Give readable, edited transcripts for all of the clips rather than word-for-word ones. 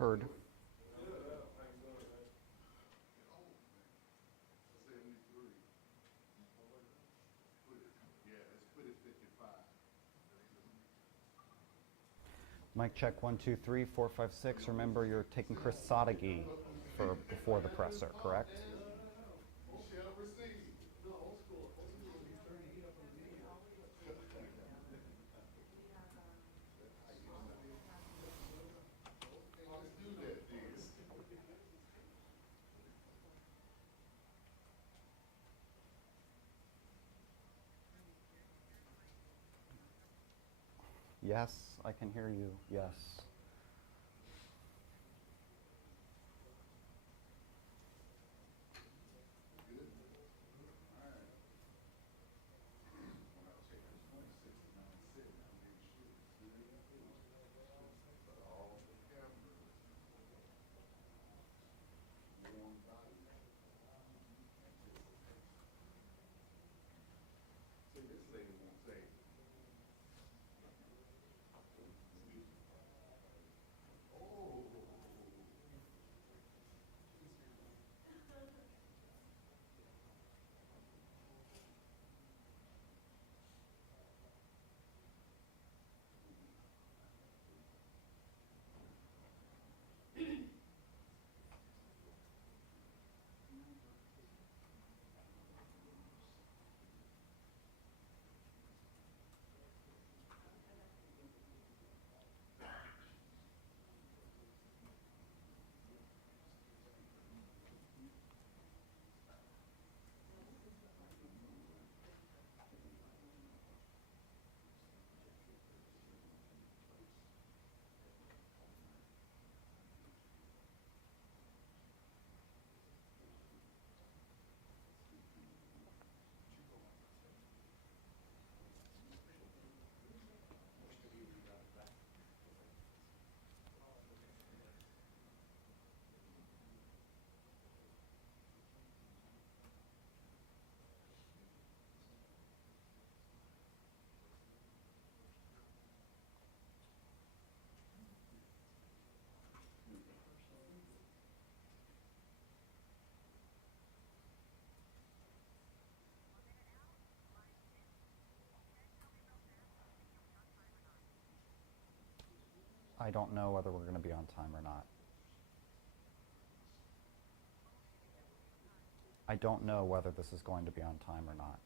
Heard. Mic check 1, 2, 3, 4, 5, 6. Remember, you're taking Chris Sadeghi for before the presser, correct? Yes, I can hear you. Yes. I don't know whether we're going to be on time or not. I don't know whether this is going to be on time or not.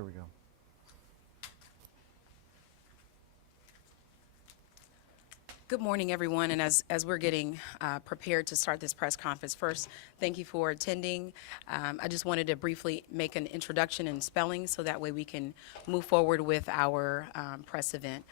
Here we go. Good morning, everyone. And as we're getting prepared to start this press conference, first, thank you for attending. I just wanted to briefly make an introduction in spelling so that way we can move forward with our press event.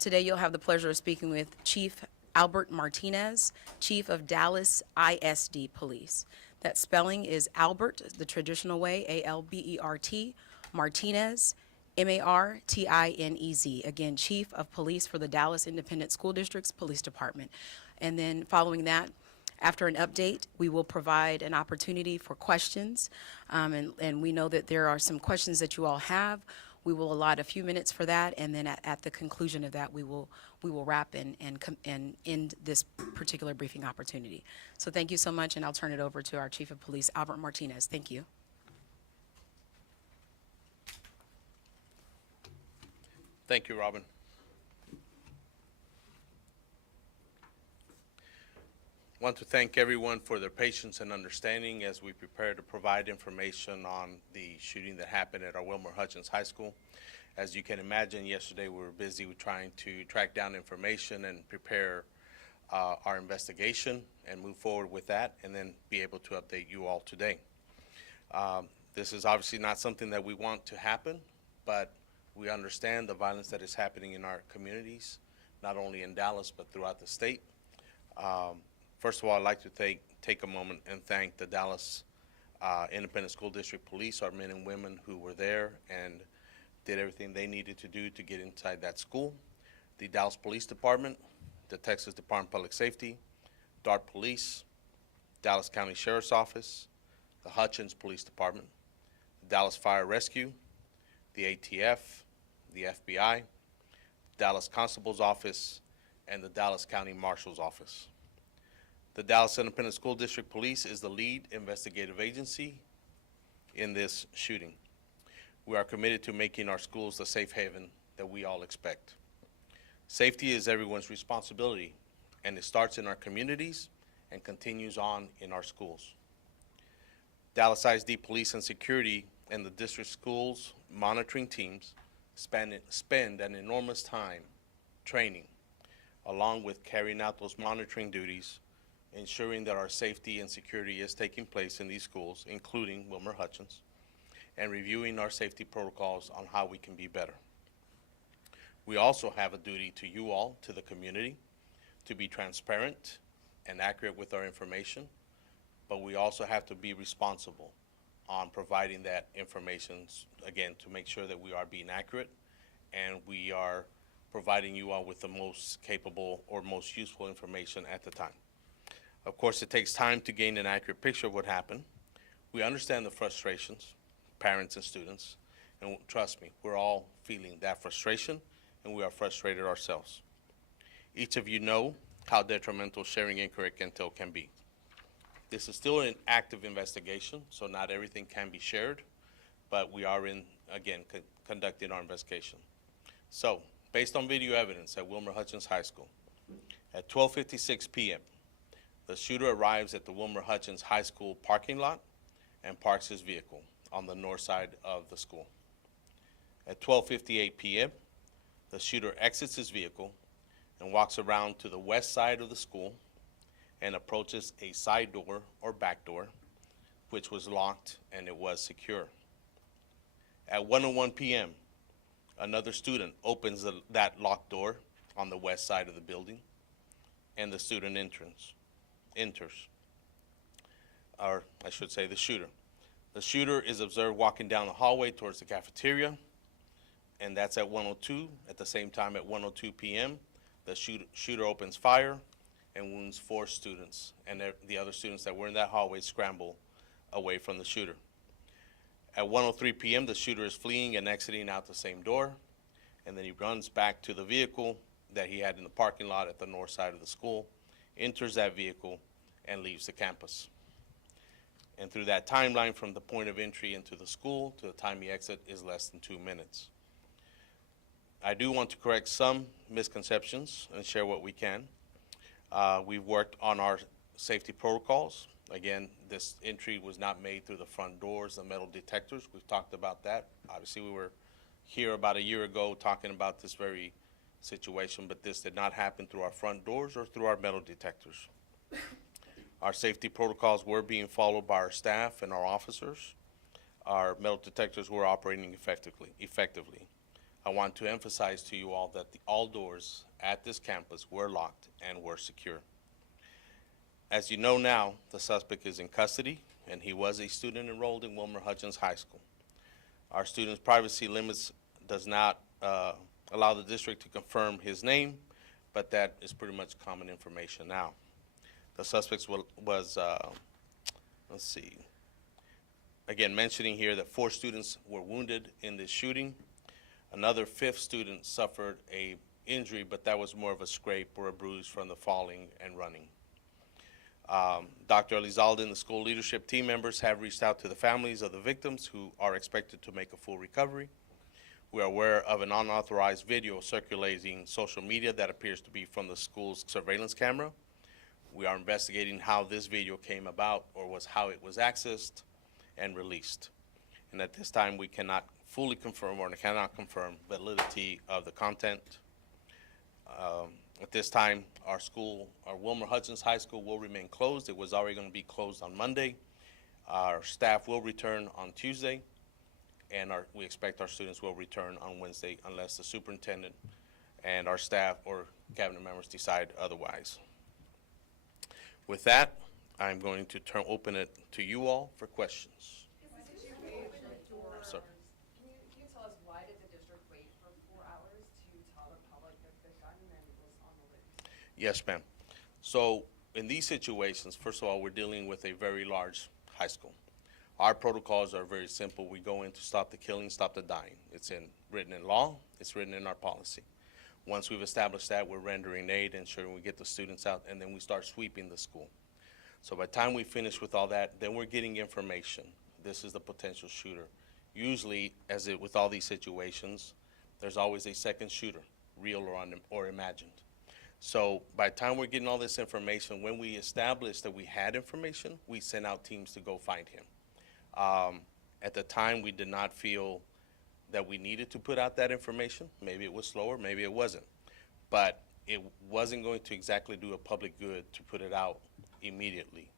Today, you'll have the pleasure of speaking with Chief Albert Martinez, Chief of Dallas ISD Police. That spelling is Albert, the traditional way, A-L-B-E-R-T, Martinez, M-A-R-T-I-N-E-Z. Again, Chief of Police for the Dallas Independent School District's Police Department. And then following that, after an update, we will provide an opportunity for questions. And we know that there are some questions that you all have. We will allot a few minutes for that, and then at the conclusion of that, we will wrap and end this particular briefing opportunity. So thank you so much, and I'll turn it over to our Chief of Police, Albert Martinez. Thank you. Thank you, Robin. I want to thank everyone for their patience and understanding as we prepare to provide information on the shooting that happened at our Wilmer-Hutchins High School. As you can imagine, yesterday we were busy with trying to track down information and prepare our investigation and move forward with that, and then be able to update you all today. This is obviously not something that we want to happen, but we understand the violence that is happening in our communities, not only in Dallas, but throughout the state. First of all, I'd like to take a moment and thank the Dallas Independent School District Police, our men and women who were there and did everything they needed to do to get inside that school. The Dallas Police Department, the Texas Department of Public Safety, DART Police, Dallas County Sheriff's Office, the Hutchins Police Department, the Dallas Fire Rescue, the ATF, the FBI, Dallas Constable's Office, and the Dallas County Marshal's Office. The Dallas Independent School District Police is the lead investigative agency in this shooting. We are committed to making our schools the safe haven that we all expect. Safety is everyone's responsibility, and it starts in our communities and continues on in our schools. Dallas ISD Police and Security and the district schools monitoring teams spend an enormous time training, along with carrying out those monitoring duties, ensuring that our safety and security is taking place in these schools, including Wilmer-Hutchins, and reviewing our safety protocols on how we can be better. We also have a duty to you all, to the community, to be transparent and accurate with our information, but we also have to be responsible on providing that information, again, to make sure that we are being accurate and we are providing you all with the most capable or most useful information at the time. Of course, it takes time to gain an accurate picture of what happened. We understand the frustrations, parents and students, and trust me, we're all feeling that frustration, and we are frustrated ourselves. Each of you know how detrimental sharing incorrect intel can be. This is still an active investigation, so not everything can be shared, but we are conducting our investigation. So, based on video evidence at Wilmer-Hutchins High School, at 12:56 p.m., the shooter arrives at the Wilmer-Hutchins High School parking lot and parks his vehicle on the north side of the school. At 12:58 p.m., the shooter exits his vehicle and walks around to the west side of the school and approaches a side door or back door, which was locked and it was secure. At 1:01 p.m., another student opens that locked door on the west side of the building, and the student enters, or I should say the shooter. The shooter is observed walking down the hallway towards the cafeteria, and that's at 1:02. At the same time, at 1:02 p.m., the shooter opens fire and wounds 4 students, and the other students that were in that hallway scramble away from the shooter. At 1:03 p.m., the shooter is fleeing and exiting out the same door, and then he runs back to the vehicle that he had in the parking lot at the north side of the school, enters that vehicle, and leaves the campus. And through that timeline from the point of entry into the school to the time he exits is less than 2 minutes. I do want to correct some misconceptions and share what we can. We've worked on our safety protocols Again, this entry was not made through the front doors, the metal detectors. We've talked about that. Obviously, we were here about a year ago talking about this very situation, but this did not happen through our front doors or through our metal detectors. Our safety protocols were being followed by our staff and our officers. Our metal detectors were operating effectively. I want to emphasize to you all that all doors at this campus were locked and were secure. As you know now, the suspect is in custody, and he was a student enrolled in Wilmer-Hutchins High School. Our students' privacy limits does not allow the district to confirm his name, but that is pretty much common information now. The suspect was let's see, again, mentioning here that 4 students were wounded in this shooting. Another 5th student suffered a injury, but that was more of a scrape or a bruise from the falling and running. Dr. Elizalde and the school leadership team members have reached out to the families of the victims who are expected to make a full recovery. We are aware of an unauthorized video circulating social media that appears to be from the school's surveillance camera. We are investigating how this video came about or how it was accessed and released. And at this time, we cannot fully confirm or cannot confirm validity of the content. At this time, our Wilmer-Hutchins High School will remain closed. It was already going to be closed on Monday. Our staff will return on Tuesday, and we expect our students will return on Wednesday unless the superintendent and our staff or cabinet members decide otherwise. With that, I'm going to open it to you all for questions. Sir. Can you tell us why did the district wait for 4 hours to tell the public that the gunman was on the loose? Yes, ma'am. So in these situations, first of all, we're dealing with a very large high school. Our protocols are very simple. We go in to stop the killing, stop the dying. It's written in law. It's written in our policy. Once we've established that, we're rendering aid, ensuring we get the students out, and then we start sweeping the school. So by the time we finish with all that, then we're getting information. This is the potential shooter. Usually, with all these situations, there's always a second shooter, real or imagined. So by the time we're getting all this information, when we established that we had information, we sent out teams to go find him. At the time, we did not feel that we needed to put out that information. Maybe it was slower, maybe it wasn't. But it wasn't going to exactly do a public good to put it out immediately.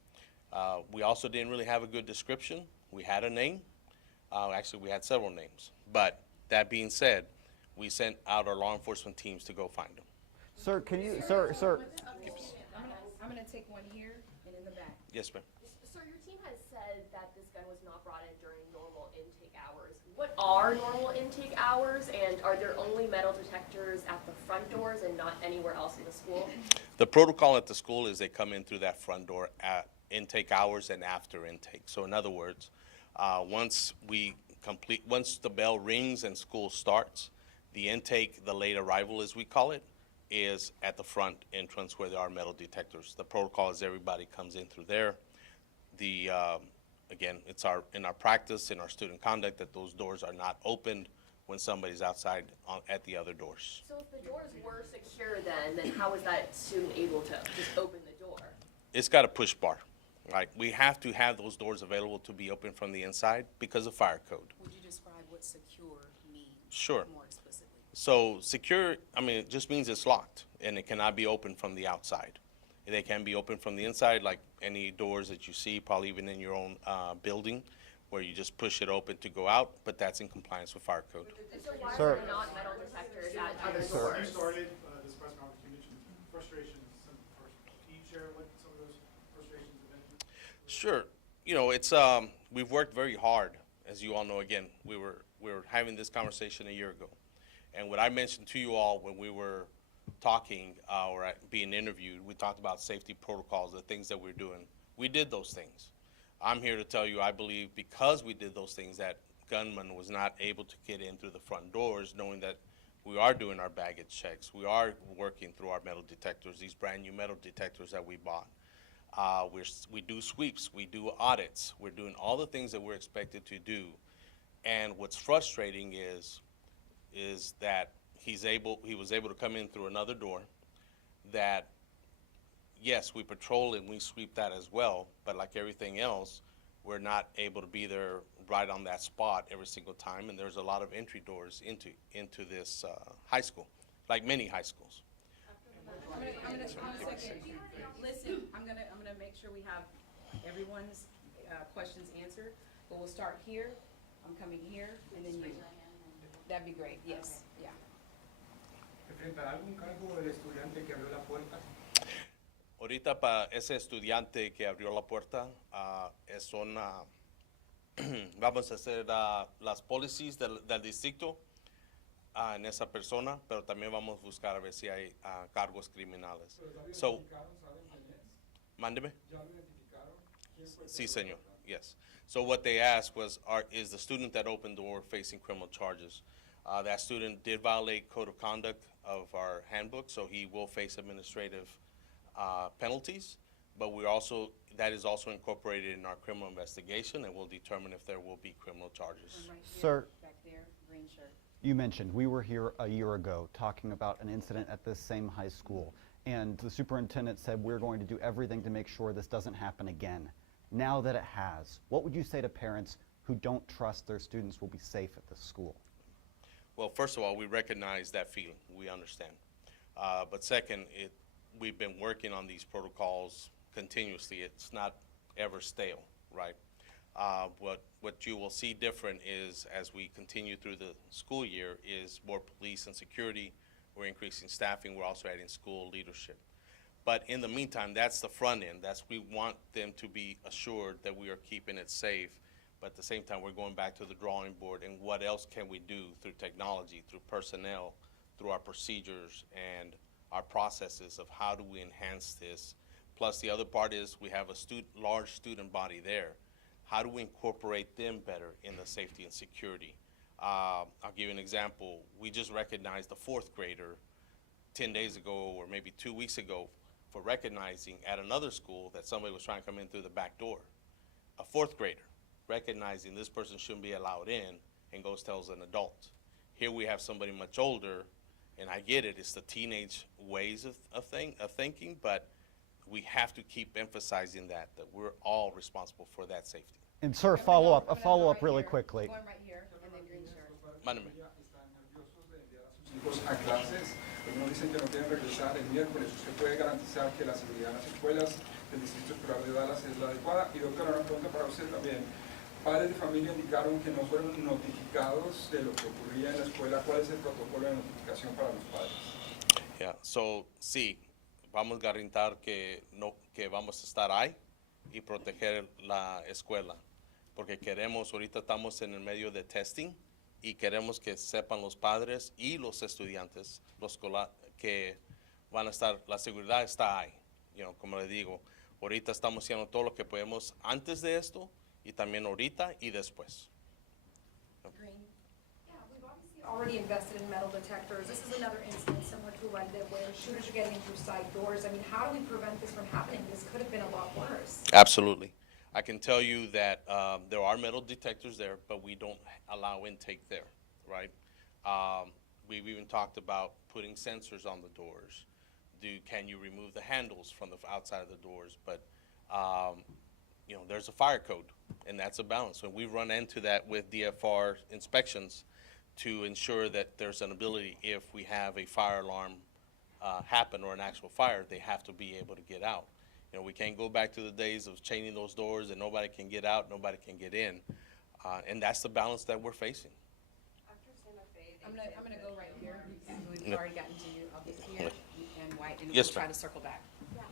We also didn't really have a good description. We had a name. Actually, we had several names. But that being said, we sent out our law enforcement teams to go find him. Sir, can you, sir? I'm going to take one here and in the back. Yes, ma'am. Sir, your team has said that this gun was not brought in during normal intake hours. What are normal intake hours, and are there only metal detectors at the front doors and not anywhere else in the school? The protocol at the school is they come in through that front door at intake hours and after intake. So in other words, once the bell rings and school starts, the intake, the late arrival as we call it, is at the front entrance where there are metal detectors. The protocol is everybody comes in through there. Again, it's in our practice, in our student conduct, that those doors are not opened when somebody's outside at the other doors. So if the doors were secure then how was that student able to just open the door? It's got a push bar, right? We have to have those doors available to be open from the inside because of fire code. Would you describe what secure means Sure. more explicitly? So secure, it just means it's locked and it cannot be opened from the outside. They can be opened from the inside, like any doors that you see, probably even in your own building, where you just push it open to go out, but that's in compliance with fire code. And so why Sir. are there not metal detectors at other Sir. doors? You started this press conference, you mentioned frustrations. Can you share what some of those frustrations have been? Sure. It's we've worked very hard, as you all know. Again, we were having this conversation a year ago, and what I mentioned to you all when we were talking or being interviewed, we talked about safety protocols, the things that we're doing. We did those things. I'm here to tell you, I believe because we did those things, that gunman was not able to get in through the front doors, knowing that we are doing our baggage checks. We are working through our metal detectors, these brand new metal detectors that we bought. We do sweeps, we do audits. We're doing all the things that we're expected to do. And what's frustrating is that he was able to come in through another door that yes, we patrol and we sweep that as well, but like everything else, we're not able to be there right on that spot every single time, and there's a lot of entry doors into this high school, like many high schools. Listen, I'm gonna make sure we have everyone's questions answered, but we'll start here. I'm coming here, and then you. That'd be great, yes, yeah. ¿Enfrentará algún cargo del estudiante que abrió la puerta? Ahorita para ese estudiante que abrió la puerta, vamos a hacer las policies del distrito en esa persona, pero también vamos a buscar a ver si hay cargos criminales. So, mándeme. Sí, señor. Yes. So what they asked was, is the student that opened the door facing criminal charges? That student did violate code of conduct of our handbook, so he will face administrative penalties. But that is also incorporated in our criminal investigation, and we'll determine if there will be criminal charges. Right here, Sir. back there, green shirt. You mentioned we were here a year ago talking about an incident at this same high school, and the superintendent said we're going to do everything to make sure this doesn't happen again. Now that it has, what would you say to parents who don't trust their students will be safe at this school? Well, first of all, we recognize that feeling. We understand. But second, we've been working on these protocols continuously. It's not ever stale, right? What you will see different is, as we continue through the school year, is more police and security. We're increasing staffing. We're also adding school leadership. But in the meantime, that's the front end. We want them to be assured that we are keeping it safe. But at the same time, we're going back to the drawing board and what else can we do through technology, through personnel, through our procedures and our processes of how do we enhance this. Plus, the other part is we have a large student body there. How do we incorporate them better in the safety and security? I'll give you an example. We just recognized a fourth grader 10 days ago or maybe 2 weeks ago for recognizing at another school that somebody was trying to come in through the back door. A fourth grader recognizing this person shouldn't be allowed in and goes tells an adult. Here we have somebody much older, and I get it, it's the teenage ways of thinking, but we have to keep emphasizing that we're all responsible for that safety. And sir, a I'm follow-up gonna go really here, quickly. Going right here, and then green shirt. Mándeme. Están nerviosos de enviar a sus hijos a clases. Algunos dicen que no quieren regresar el miércoles. ¿Usted puede garantizar que la seguridad en las escuelas del Distrito Escolar de Dallas es la adecuada? Y doctora, una pregunta para usted también. Padres de familia indicaron que no fueron notificados de lo que ocurría en la escuela. ¿Cuál es el protocolo de notificación para los padres? Yeah, so sí, vamos a garantir que vamos a estar ahí y proteger la escuela, porque ahorita estamos en el medio de testing y queremos que sepan los padres y los estudiantes, que van a estar, la seguridad está ahí, como le digo, ahorita estamos haciendo todo lo que podemos antes de esto y también ahorita y después. Green. Yeah, we've obviously already invested in metal detectors. This is another incident similar to London where shooters are getting in through side doors. I mean, how do we prevent this from happening? This could have been a lot worse. Absolutely. I can tell you that there are metal detectors there, but we don't allow intake there, right? We've even talked about putting sensors on the doors. Can you remove the handles from the outside of the doors? But there's a fire code, and that's a balance. And we run into that with DFR inspections to ensure that there's an ability, if we have a fire alarm happen or an actual fire, they have to be able to get out. We can't go back to the days of chaining those doors and nobody can get out, nobody can get in. And that's the balance that we're facing. I'm gonna go right here. We've Yeah. already gotten to you. I'll get here and white, and Yes, we'll try ma'am. to circle back. Yeah.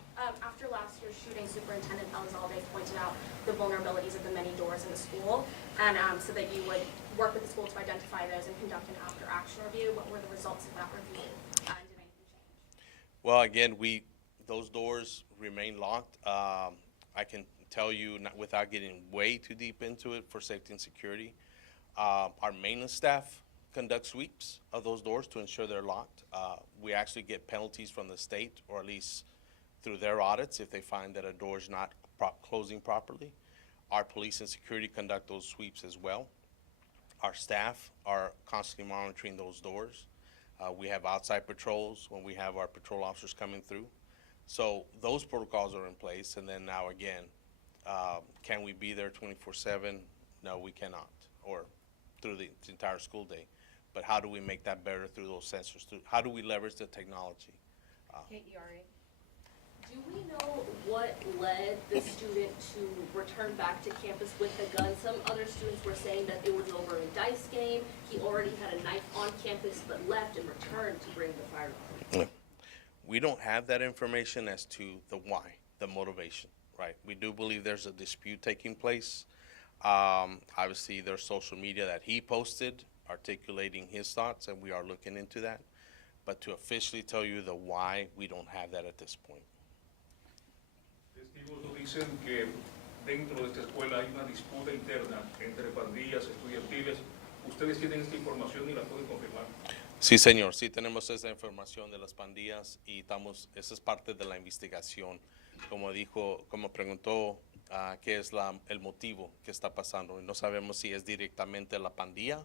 After last year's shooting, Superintendent Elizalde pointed out the vulnerabilities of the many doors in the school, and so that you would work with the school to identify those and conduct an after-action review. What were the results of that review? And did anything change? Well, again, those doors remain locked. I can tell you, without getting way too deep into it for safety and security, our maintenance staff conduct sweeps of those doors to ensure they're locked. We actually get penalties from the state, or at least through their audits, if they find that a door is not closing properly. Our police and security conduct those sweeps as well. Our staff are constantly monitoring those doors. We have outside patrols when we have our patrol officers coming through. So those protocols are in place, and then now again, can we be there 24/7? No, we cannot, or through the entire school day. But how do we make that better through those sensors? How do we leverage the technology? Do we know what led the student to return back to campus with the gun? Some other students were saying that it was over a dice game. He already had a knife on campus but left and returned to bring the firearm. We don't have that information as to the why, the motivation, right? We do believe there's a dispute taking place. Obviously, there's social media that he posted articulating his thoughts, and we are looking into that. But to officially tell you the why, we don't have that at this point. Testigos nos dicen que dentro de esta escuela hay una disputa interna entre pandillas estudiantiles. ¿Ustedes tienen esta información y la pueden confirmar? Sí, señor, sí tenemos esa información de las pandillas y esa es parte de la investigación. Como dijo, como preguntó, qué es el motivo que está pasando. No sabemos si es directamente la pandilla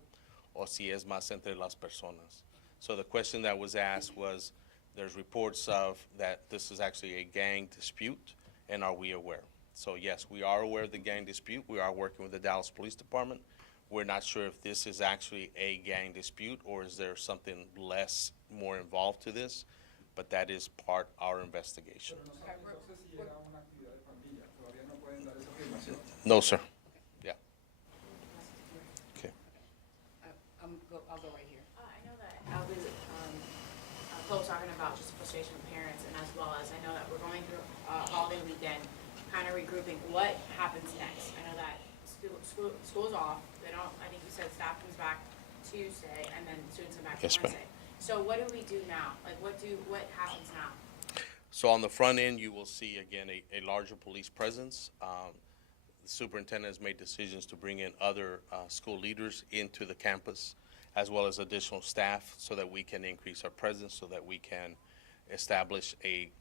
o si es más entre las personas. So the question that was asked was, there's reports of that this is actually a gang dispute, and are we aware? So yes, we are aware of the gang dispute. We are working with the Dallas Police Department. We're not sure if this is actually a gang dispute or is there something more involved to this, but that is part of our investigation. Pero no saben entonces si era una actividad de pandilla. Todavía no pueden dar esa afirmación. No, sir. Yeah. Okay. I'll go right here. I know that Albie, Chloe was talking about just frustration with parents, and as well as I know that we're going through a holiday weekend, kind of regrouping. What happens next? I know that school's off. They don't. I think you said staff comes back Tuesday, and then students come back Yes, ma'am. Wednesday. So what do we do now? Like what happens now? So on the front end, you will see, again, a larger police presence. The superintendent has made decisions to bring in other school leaders into the campus, as well as additional staff, so that we can increase our presence, so that we can establish a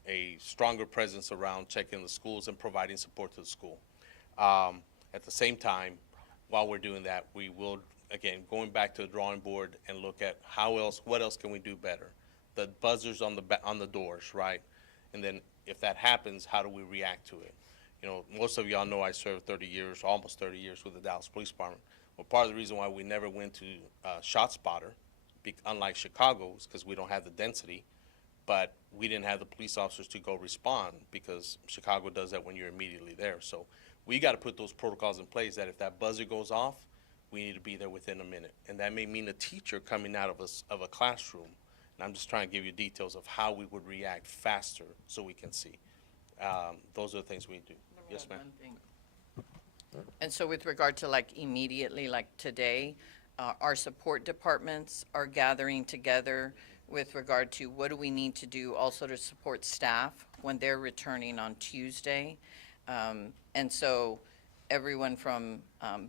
stronger presence around checking the schools and providing support to the school. At the same time, while we're doing that, we will, again, going back to the drawing board and look at what else can we do better? The buzzers on the doors, right? And then if that happens, how do we react to it? You know, most of y'all know I served 30 years, almost 30 years with the Dallas Police Department. Well, part of the reason why we never went to ShotSpotter, unlike Chicago, is because we don't have the density, but we didn't have the police officers to go respond because Chicago does that when you're immediately there. So we got to put those protocols in place that if that buzzer goes off, we need to be there within a minute. And that may mean a teacher coming out of a classroom. And I'm just trying to give you details of how we would react faster so we can see. Those are the things we do. Yes, ma'am. And so with regard to like immediately, like today, our support departments are gathering together with regard to what do we need to do also to support staff when they're returning on Tuesday. And so everyone from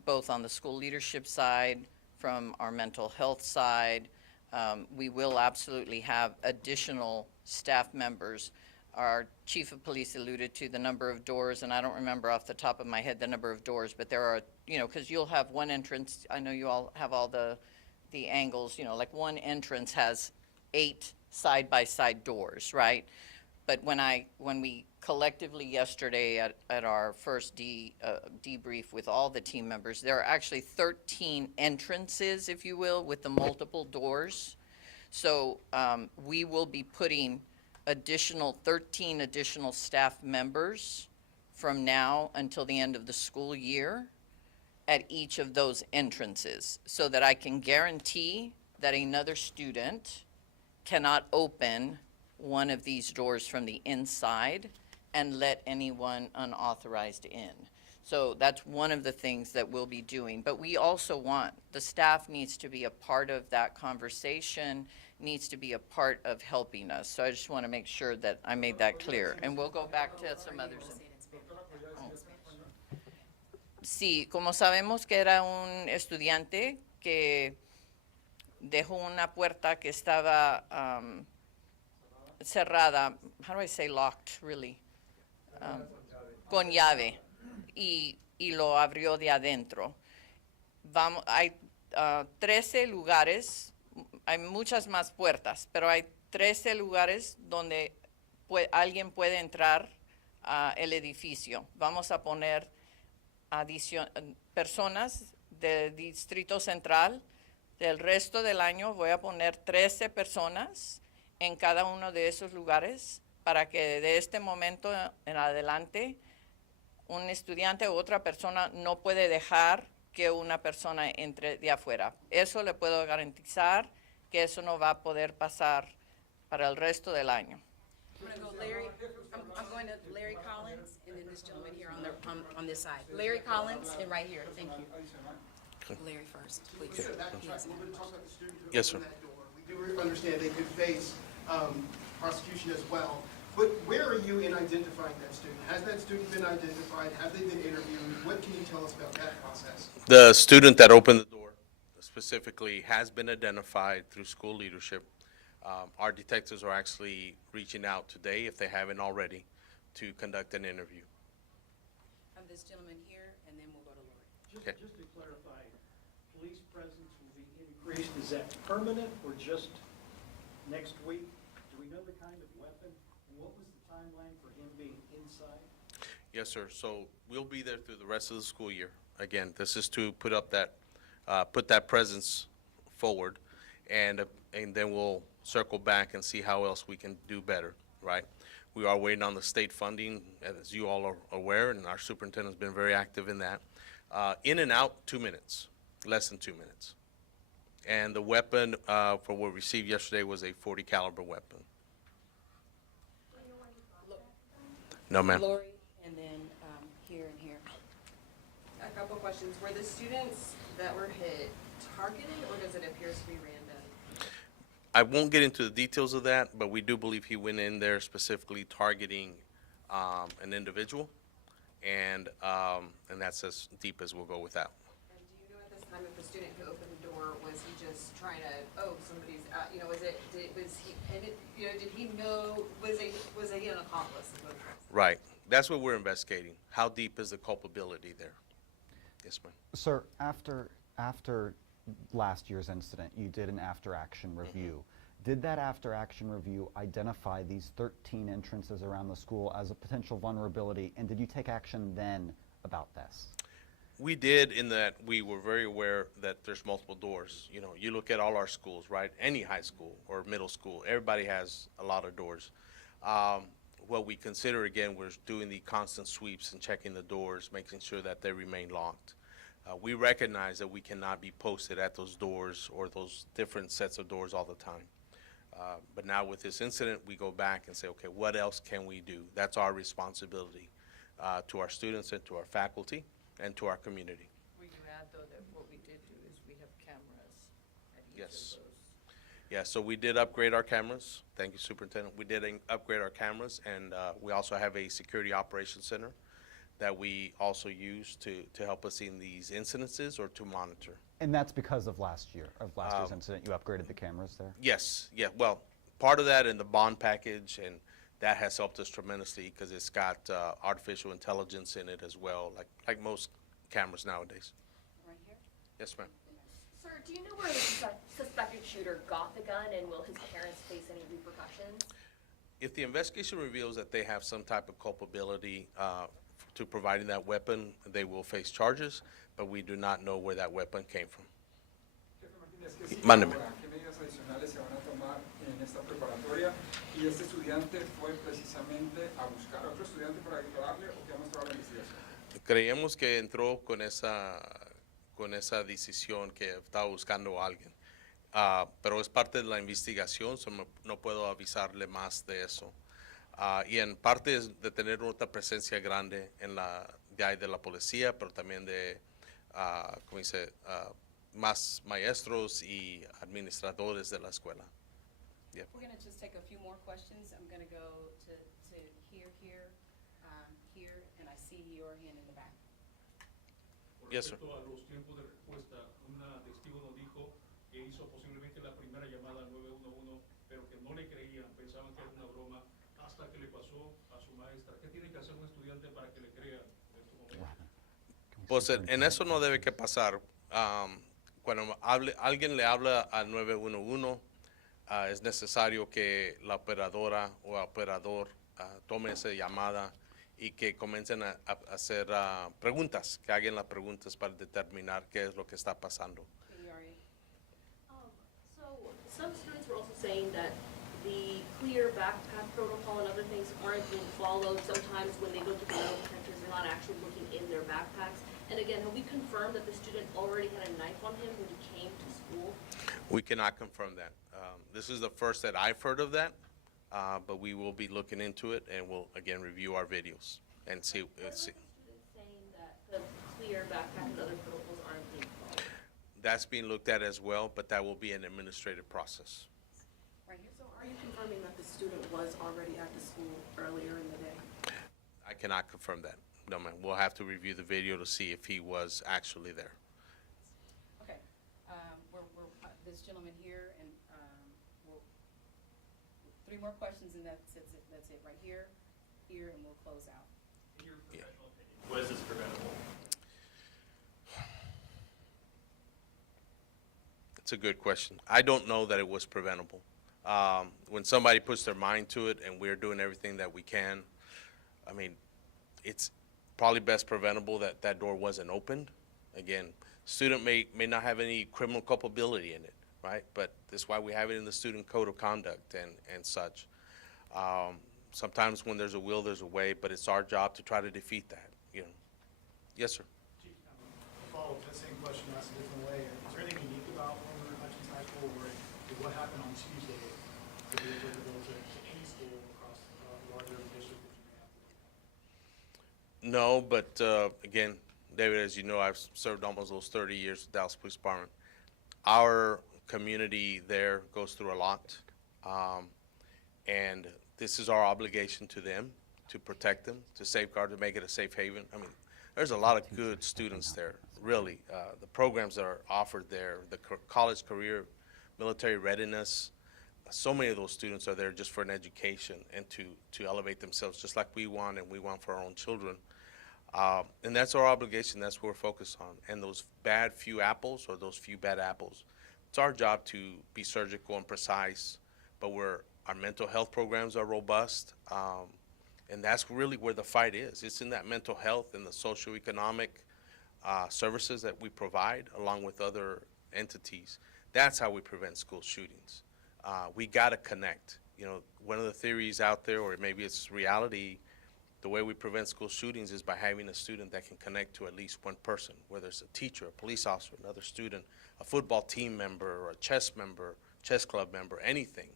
both on the school leadership side, from our mental health side, we will absolutely have additional staff members. Our chief of police alluded to the number of doors, and I don't remember off the top of my head the number of doors, but there are, you know, because you'll have one entrance. I know you all have all the angles, you know, like one entrance has 8 side-by-side doors, right? But when we collectively yesterday at our first debrief with all the team members, there are actually 13 entrances, if you will, with the multiple doors. So we will be putting 13 additional staff members from now until the end of the school year at each of those entrances, so that I can guarantee that another student cannot open one of these doors from the inside and let anyone unauthorized in. So that's one of the things that we'll be doing. But we also want, the staff needs to be a part of that conversation, needs to be a part of helping us. So I just want to make sure that I made that clear. And we'll go back to some others. Sí, como sabemos que era un estudiante que dejó una puerta que estaba cerrada, how do I say locked, really? Con llave, y lo abrió de adentro. Hay 13 lugares, hay muchas más puertas, pero hay 13 lugares donde alguien puede entrar al edificio. Vamos a poner personas del Distrito Central. Del resto del año voy a poner 13 personas en cada uno de esos lugares para que de este momento en adelante un estudiante u otra persona no puede dejar que una persona entre de afuera. Eso le puedo garantizar que eso no va a poder pasar para el resto del año. I'm going to go Larry, I'm going to Larry Collins, and then this gentleman here on this side. Larry Collins, and right here, thank you. Larry first, please. He has a question. Yes, sir. We do understand they could face prosecution as well, but where are you in identifying that student? Has that student been identified? Have they been interviewed? What can you tell us about that process? The student that opened the door specifically has been identified through school leadership. Our detectives are actually reaching out today, if they haven't already, to conduct an interview. This gentleman here, and then we'll go to Lori. Okay. Just to clarify, police presence will be increased. Is that permanent or just next week? Do we know the kind of weapon? And what was the timeline for him being inside? Yes, sir. So we'll be there through the rest of the school year. Again, this is to put that presence forward, and then we'll circle back and see how else we can do better, right? We are waiting on the state funding, as you all are aware, and our superintendent's been very active in that. In and out, 2 minutes, less than 2 minutes. And the weapon for what we received yesterday was a .40 caliber weapon. No, ma'am. Lori, and then here and here. A couple questions. Were the students that were hit targeted, or does it appear to be random? I won't get into the details of that, but we do believe he went in there specifically targeting an individual, and that's as deep as we'll go with that. And do you know at this time if the student who opened the door, was he just trying to, somebody's out, did he know, was he an accomplice? Right. That's what we're investigating. How deep is the culpability there? Yes, ma'am. Sir, after last year's incident, you did an after-action review. Did that after-action review identify these 13 entrances around the school as a potential vulnerability, and did you take action then about this? We did, in that we were very aware that there's multiple doors. You know, you look at all our schools, right? Any high school or middle school, everybody has a lot of doors. What we consider, again, was doing the constant sweeps and checking the doors, making sure that they remain locked. We recognize that we cannot be posted at those doors or those different sets of doors all the time. But now with this incident, we go back and say, okay, what else can we do? That's our responsibility to our students and to our faculty and to our community. Will you add, though, that what we did do is we have cameras at each Yes. of those? Yeah, so we did upgrade our cameras. Thank you, Superintendent. We did upgrade our cameras, and we also have a security operations center that we also use to help us in these incidences or to monitor. And that's because of last year's incident, you upgraded the cameras there? Yes, yeah, well, part of that in the bond package, and that has helped us tremendously because it's got artificial intelligence in it as well, like most cameras nowadays. Right here. Yes, ma'am. Sir, do you know where the suspected shooter got the gun, and will his parents face any repercussions? If the investigation reveals that they have some type of culpability to providing that weapon, they will face charges, but we do not know where that weapon came from. Jefe Martínez, ¿qué sigue Mándeme. ahora? ¿Qué medidas adicionales se van a tomar en esta preparatoria? ¿Y este estudiante fue precisamente a buscar a otro estudiante para dispararle o qué ha mostrado la investigación? Creemos que entró con esa decisión que estaba buscando a alguien, pero es parte de la investigación, no puedo avisarle más de eso. Y en parte es de tener otra presencia grande de la policía, pero también de, como dice, más maestros y administradores de la escuela. Yeah. We're going to just take a few more questions. I'm going to go to here, here, and I see your hand in the back. Yes, sir. Respecto a los tiempos de respuesta, una testigo nos dijo que hizo posiblemente la primera llamada al 911, pero que no le creían, pensaban que era una broma, hasta que le pasó a su maestra. ¿Qué tiene que hacer un estudiante para que le crean en estos momentos? Pues en eso no debe que pasar. Cuando alguien le habla al 911, es necesario que la operadora o operador tomen esa llamada y que comiencen a hacer preguntas, que hagan las preguntas para determinar qué es lo que está pasando. So some students were also saying that the clear backpack protocol and other things aren't being followed. Sometimes when they go to the metal detectors, they're not actually looking in their backpacks. And again, have we confirmed that the student already had a knife on him when he came to school? We cannot confirm that. This is the first that I've heard of that, but we will be looking into it and we'll again review our videos and see. What about the students saying that the clear backpack and other protocols aren't being followed? That's being looked at as well, but that will be an administrative process. So are you confirming that the student was already at the school earlier in the day? I cannot confirm that. No, ma'am. We'll have to review the video to see if he was actually there. Okay, we're this gentleman here, and we'll, 3 more questions, and that's it, right here, and we'll close out. In your Yeah. professional opinion, was this preventable? It's a good question. I don't know that it was preventable. When somebody puts their mind to it and we're doing everything that we can, I mean, it's probably best preventable that that door wasn't opened. Again, student may not have any criminal culpability in it, right? But that's why we have it in the student code of conduct and such. Sometimes when there's a will, there's a way, but it's our job to try to defeat that, you know. Yes, sir. Chief, follow up that same question asked a different way. Is there anything unique about Wilmer-Hutchins High School where what happened on Tuesday to be applicable to any school across the larger district that you may have? No, but again, David, as you know, I've served almost those 30 years with Dallas Police Department. Our community there goes through a lot, and this is our obligation to them, to protect them, to safeguard, to make it a safe haven. I mean, there's a lot of good students there, really. The programs that are offered there, the college career, military readiness, so many of those students are there just for an education and to elevate themselves, just like we want and we want for our own children. And that's our obligation. That's what we're focused on. And those bad few apples, or those few bad apples, it's our job to be surgical and precise, but our mental health programs are robust. And that's really where the fight is. It's in that mental health and the socioeconomic services that we provide along with other entities. That's how we prevent school shootings. We got to connect. You know, one of the theories out there, or maybe it's reality, the way we prevent school shootings is by having a student that can connect to at least one person, whether it's a teacher, a police officer, another student, a football team member, or a chess club member, anything,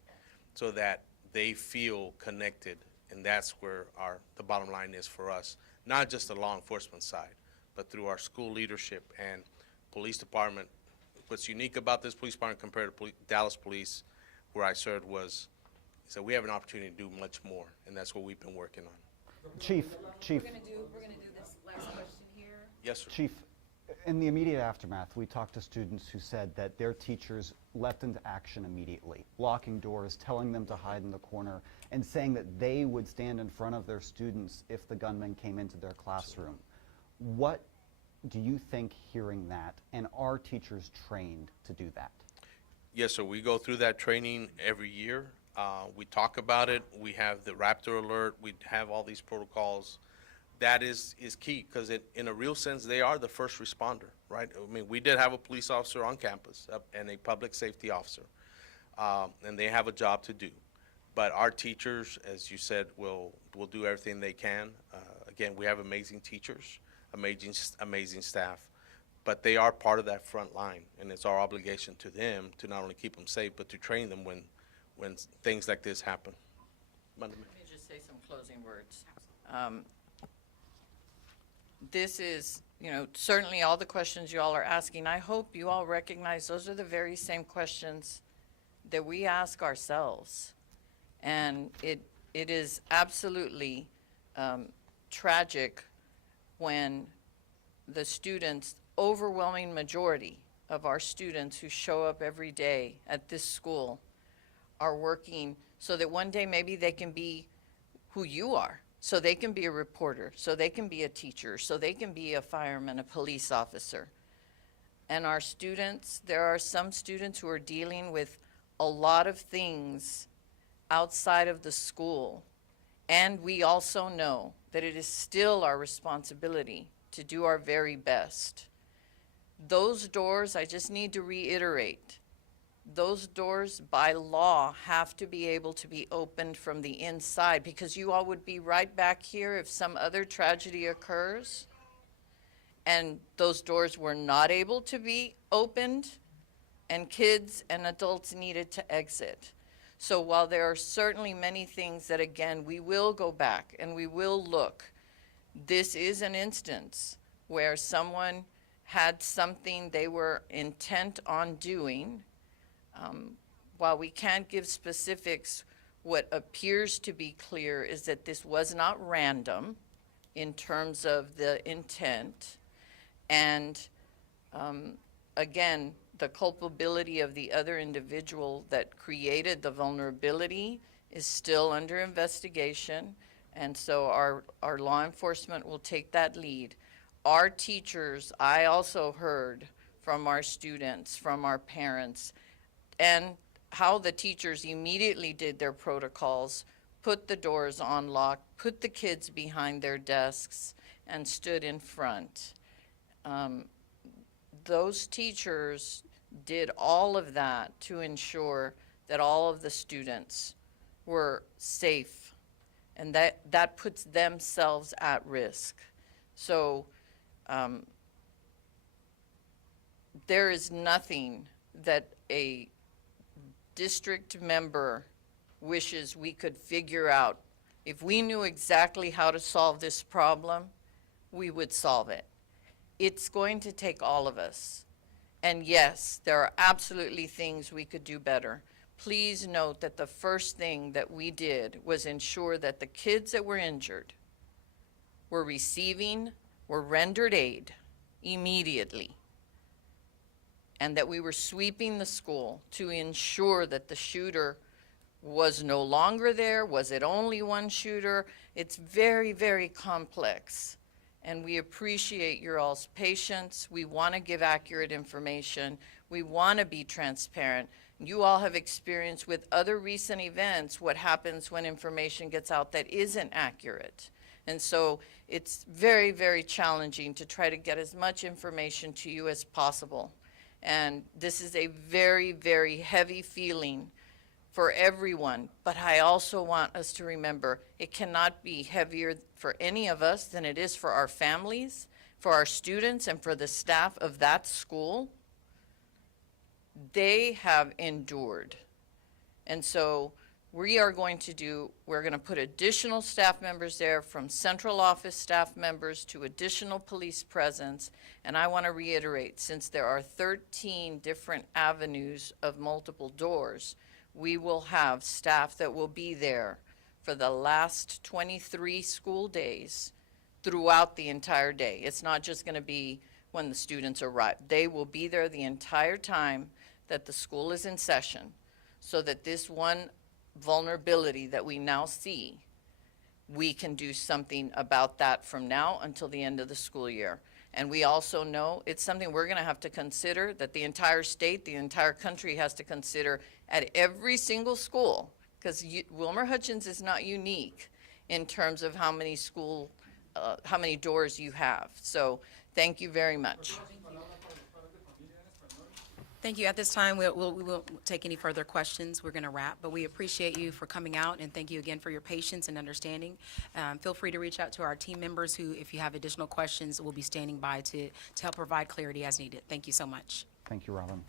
so that they feel connected. And that's where the bottom line is for us, not just the law enforcement side, but through our school leadership and police department. What's unique about this police department compared to Dallas Police, where I served, was that we have an opportunity to do much more, and that's what we've been working on. Chief. We're gonna do this last question here. Yes, sir. Chief, in the immediate aftermath, we talked to students who said that their teachers leapt into action immediately, locking doors, telling them to hide in the corner, and saying that they would stand in front of their students if the gunman came into their classroom. What do you think hearing that, and are teachers trained to do that? Yes, sir. We go through that training every year. We talk about it. We have the Raptor alert. We have all these protocols. That is key, because in a real sense, they are the first responder, right? I mean, we did have a police officer on campus and a public safety officer, and they have a job to do. But our teachers, as you said, will do everything they can. Again, we have amazing teachers, amazing staff, but they are part of that front line, and it's our obligation to them to not only keep them safe, but to train them when things like this happen. Let me just say some closing words. This is, certainly all the questions you all are asking, I hope you all recognize those are the very same questions that we ask ourselves. And it is absolutely tragic when the students, overwhelming majority of our students who show up every day at this school, are working so that one day maybe they can be who you are, so they can be a reporter, so they can be a teacher, so they can be a fireman, a police officer. And our students, there are some students who are dealing with a lot of things outside of the school, And we also know that it is still our responsibility to do our very best. Those doors, I just need to reiterate, those doors by law have to be able to be opened from the inside, because you all would be right back here if some other tragedy occurs and those doors were not able to be opened and kids and adults needed to exit. So while there are certainly many things that, again, we will go back and we will look, this is an instance where someone had something they were intent on doing. While we can't give specifics, what appears to be clear is that this was not random in terms of the intent. And again, the culpability of the other individual that created the vulnerability is still under investigation. And so our law enforcement will take that lead. Our teachers, I also heard from our students, from our parents, and how the teachers immediately did their protocols, put the doors on lock, put the kids behind their desks, and stood in front. Those teachers did all of that to ensure that all of the students were safe, and that puts themselves at risk. So there is nothing that a district member wishes we could figure out. If we knew exactly how to solve this problem, we would solve it. It's going to take all of us. And yes, there are absolutely things we could do better. Please note that the first thing that we did was ensure that the kids that were injured were rendered aid immediately, and that we were sweeping the school to ensure that the shooter was no longer there. Was it only one shooter? It's very, very complex. And we appreciate your all's patience. We want to give accurate information. We want to be transparent. You all have experienced with other recent events what happens when information gets out that isn't accurate. And so it's very, very challenging to try to get as much information to you as possible. And this is a very, very heavy feeling for everyone, but I also want us to remember it cannot be heavier for any of us than it is for our families, for our students, and for the staff of that school. They have endured. And so we're going to put additional staff members there, from central office staff members to additional police presence. And I want to reiterate, since there are 13 different avenues of multiple doors, we will have staff that will be there for the last 23 school days throughout the entire day. It's not just going to be when the students arrive. They will be there the entire time that the school is in session, so that this one vulnerability that we now see, we can do something about that from now until the end of the school year. And we also know it's something we're going to have to consider, that the entire state, the entire country has to consider at every single school, because Wilmer-Hutchins is not unique in terms of how many doors you have. So thank you very much. Thank you. At this time, we won't take any further questions. We're going to wrap, but we appreciate you for coming out, and thank you again for your patience and understanding. Feel free to reach out to our team members who, if you have additional questions, will be standing by to help provide clarity as needed. Thank you so much. Thank you, Robin.